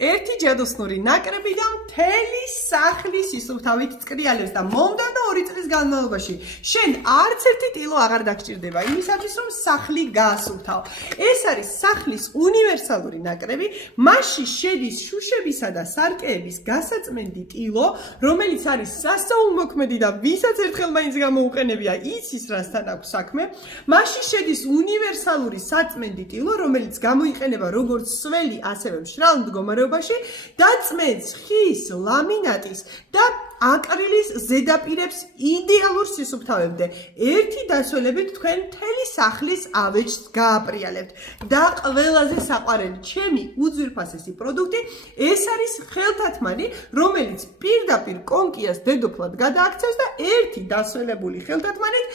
ერთი ჯადოსნური ნაკრები და მთელი სახლის ისუფთავით წკრიალებს და მომდევნო 2 წლის განმავლობაში შენ არც ერთი ტილო აღარ დაგჭირდება იმისათვის რომ სახლი გაასუფთავ. ეს არის სახლის უნივერსალური ნაკრები, მასში შედის შუშებისა და სარკეების გასაწმენდი ტილო, რომელიც არის სასწაულმოქმედი და ვისაც ერთხელ მაინც გამოუყენებია, იცის რასთან აქვს საქმე. მასში შედის უნივერსალური საწმენდი ტილო, რომელიც გამოიყენება როგორც სველი, ასევე მშრალ მდგომარეობაში და წმენს ხის, ლამინატის და აკრილის ზედაპირებს იდეალურ სისუფთავებამდე. ერთი დასველებით თქვენ მთელი სახლის ავეჯს გააპრიალებთ. და ყველაზე საყვარელი, ჩემი უძვირფასესი პროდუქტი, ეს არის ხელთათმანი, რომელიც პირდაპირ კონკიას დედოფლად გადააქცევს და ერთი დასველებული ხელთათმანით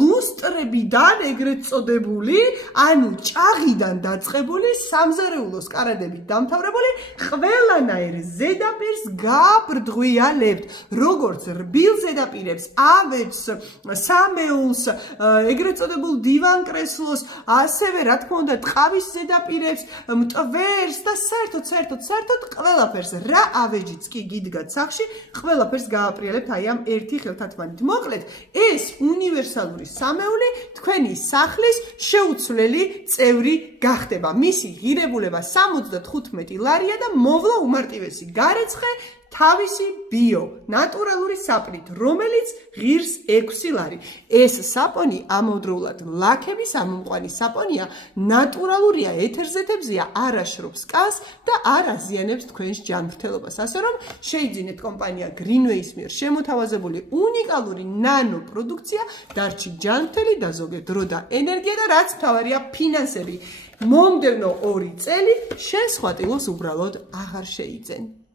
ლუსტრებიდან ეგრეთ წოდებული, ანუ ჭაღიდან დაწყებული, სამზარეულოს კარადებით დამთავრებული, ყველანაირ ზედაპირს გააბრდღვიალებთ. როგორც რბილ ზედაპირებს, ავეჯს, სამეულს, ეგრეთ წოდებულ დივან-კრესლოს, ასევე რა თქმა უნდა ტყავის ზედაპირებს, მტვერს და საერთოდ ყველაფერს, რა ავეჯიც კი გიდგათ სახში, ყველაფერს გააპრიალებთ აი ამ ერთი ხელთათმანით. მოკლედ, ეს უნივერსალური სამეული თქვენი სახლის შეუცვლელი წევრი გახდება. მისი ღირებულება 75 ლარია და მოვლა უმარტივესი გარეცხე თავისი ბიო ნატურალური საპონით, რომელიც ღირს 6 ლარი. ეს საპონი ამავდროულად ლაქების ამომყვანი საპონია, ნატურალურია, ეთერზეთებზეა, არ აშრობს კანს და არ აზიანებს თქვენს ჯანმრთელობას. ასე რომ შეიძინეთ კომპანია Greenway-ის მიერ შემოთავაზებული უნიკალური ნანო პროდუქცია, დარჩი ჯანმრთელი და ზოგადად დრო და ენერგია და რაც მთავარია ფინანსები. მომდევნო 2 წელი შენ სხვა ტილოს უბრალოდ აღარ შეიძენ.